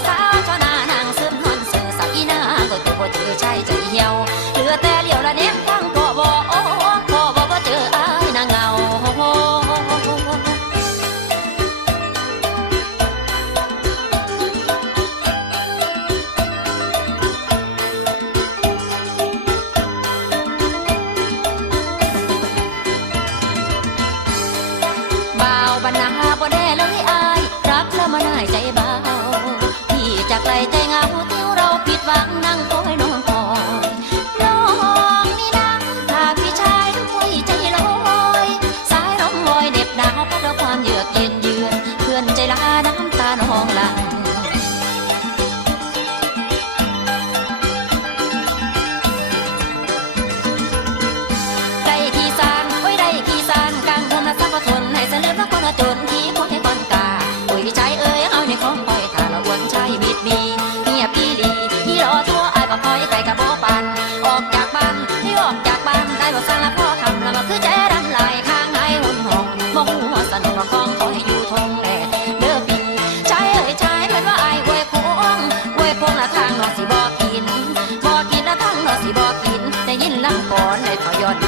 เหลือแต่เหลียวละเนี่ยอนในขอยอน